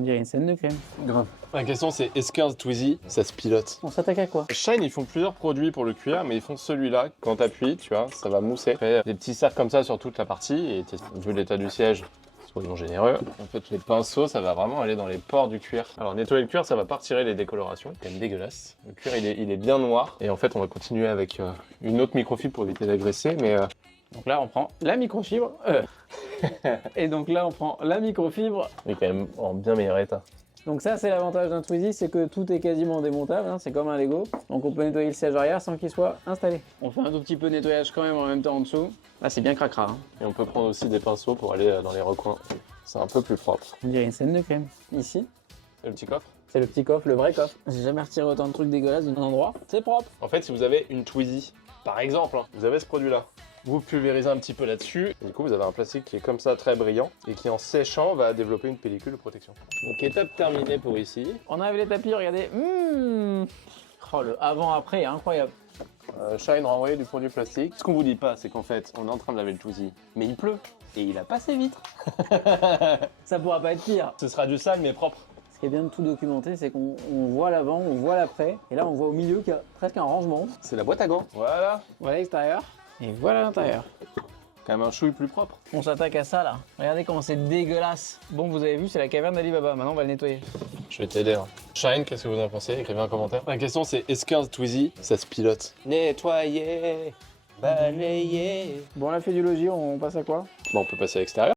On dirait une scène de crime. Grave. La question c'est, est-ce qu'un Twizy, ça se pilote? On s'attaque à quoi? Shine, ils font plusieurs produits pour le cuir, mais ils font celui-là. Quand t'appuies, tu vois, ça va mousser. Après, des petits cercles comme ça sur toute la partie, et vu l'état du siège, soyons généreux. En fait, les pinceaux, ça va vraiment aller dans les pores du cuir. Alors, nettoyer le cuir, ça va pas retirer les décolorations. C'est quand même dégueulasse. Le cuir, il est bien noir. Et en fait, on va continuer avec une autre microfibre pour éviter d'agresser, mais... Donc là, on prend la microfibre. Et donc là, on prend la microfibre. il est quand même en bien meilleur état. Donc ça, c'est l'avantage d'un Twizy, c'est que tout est quasiment démontable, hein, c'est comme un Lego. Donc on peut nettoyer le siège arrière sans qu'il soit installé. On fait un tout petit peu de nettoyage quand même en même temps en dessous. Là, c'est bien cracra. Hein. Et on peut prendre aussi des pinceaux pour aller dans les recoins. C'est un peu plus propre. On dirait une scène de crime. Ici, Et le petit coffre? c'est le petit coffre, le vrai coffre. J'ai jamais retiré autant de trucs dégueulasses d'un endroit. C'est propre. En fait, si vous avez une Twizy, par exemple, hein, vous avez ce produit-là. Vous pulvérisez un petit peu là-dessus. Du coup, vous avez un plastique qui est comme ça, très brillant, et qui en séchant va développer une pellicule de protection. Donc étape terminée pour ici. On enlève les tapis, regardez. Oh, le avant-après est incroyable. Shine renvoyer du produit plastique. Ce qu'on vous dit pas, c'est qu'en fait, on est en train de laver le Twizy, mais il pleut, et il a pas ses vitres. Ça pourra pas être pire. Ce sera du sale, mais propre. Ce qui est bien de tout documenter, c'est qu'on voit l'avant, on voit l'après, et là on voit au milieu qu'il y a presque un rangement. C'est la boîte à gants. Voilà. Voilà l'extérieur, et voilà l'intérieur. Quand même un chouille plus propre. On s'attaque à ça là. Regardez comment c'est dégueulasse. Bon, vous avez vu, c'est la caverne d'Alibaba. Maintenant, on va le nettoyer. Je vais t'aider. Hein. Shine, qu'est-ce que vous en pensez? Écrivez un commentaire. La question c'est, est-ce qu'un Twizy, ça se pilote? Nettoyer, balayer. Bon, on a fait du logis, on passe à quoi? Bon, on peut passer à l'extérieur.